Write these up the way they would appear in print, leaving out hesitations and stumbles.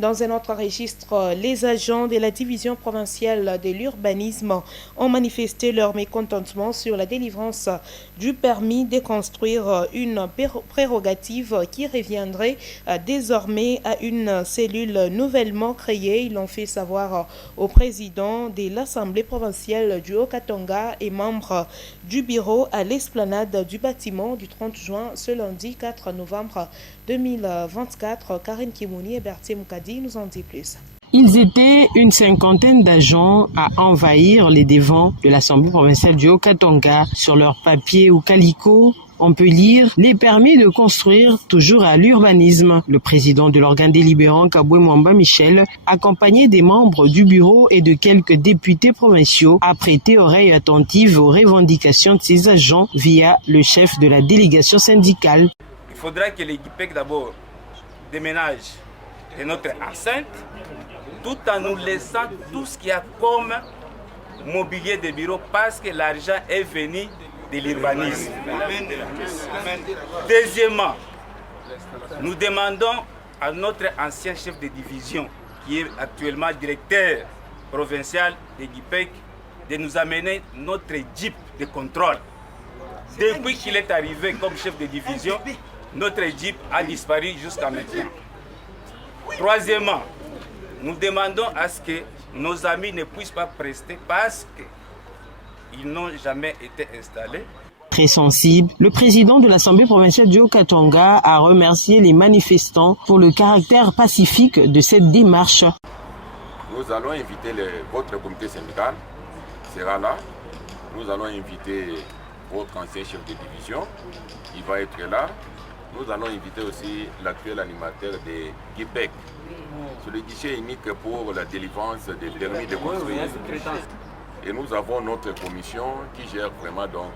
Dans un autre registre, les agents de la division provinciale de l'urbanisme ont manifesté leur mécontentement sur la délivrance du permis de construire, une prérogative qui reviendrait désormais à une cellule nouvellement créée. Ils l'ont fait savoir au président de l'Assemblée provinciale du Haut-Katanga et membre du bureau à l'esplanade du bâtiment du 30 juin, ce lundi 4 novembre 2024. Karine Kimouni et Berthier Moukadi nous en dit plus. Ils étaient une cinquantaine d'agents à envahir les devants de l'Assemblée provinciale du Haut-Katanga. Sur leur papier ou calico, on peut lire les permis de construire toujours à l'urbanisme. Le président de l'organe délibérant, Kaboué Mwamba Michel, accompagné des membres du bureau et de quelques députés provinciaux, a prêté oreille attentive aux revendications de ses agents via le chef de la délégation syndicale. Il faudra que l'EGIPEC d'abord déménage de notre enceinte tout en nous laissant tout ce qu'il y a comme mobilier de bureau parce que l'argent est venu de l'urbanisme. Deuxièmement, nous demandons à notre ancien chef de division qui est actuellement directeur provincial de l'EGIPEC de nous amener notre Jeep de contrôle. Depuis qu'il est arrivé comme chef de division, notre Jeep a disparu jusqu'à maintenant. Troisièmement, nous demandons à ce que nos amis ne puissent pas prester parce qu'ils n'ont jamais été installés. Très sensible, le président de l'Assemblée provinciale du Haut-Katanga a remercié les manifestants pour le caractère pacifique de cette démarche. Nous allons inviter votre comité syndical, sera là. Nous allons inviter votre ancien chef de division, il va être là. Nous allons inviter aussi l'actuel animateur de GIPEC sur le guichet unique pour la délivrance des permis de construire. Et nous avons notre commission qui gère vraiment donc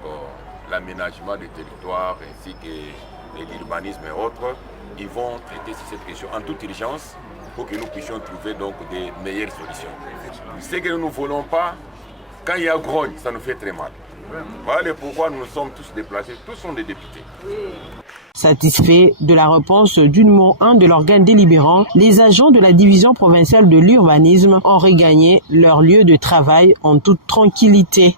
l'aménagement du territoire ainsi que l'urbanisme et autres. Ils vont traiter cette question en toute urgence pour que nous puissions trouver donc des meilleures solutions. Ce que nous ne voulons pas, quand il y a grogne, ça nous fait très mal. Voilà pourquoi nous sommes tous déplacés, tous sont des députés. Satisfaits de la réponse du numéro 1 de l'organe délibérant, les agents de la division provinciale de l'urbanisme ont regagné leur lieu de travail en toute tranquillité.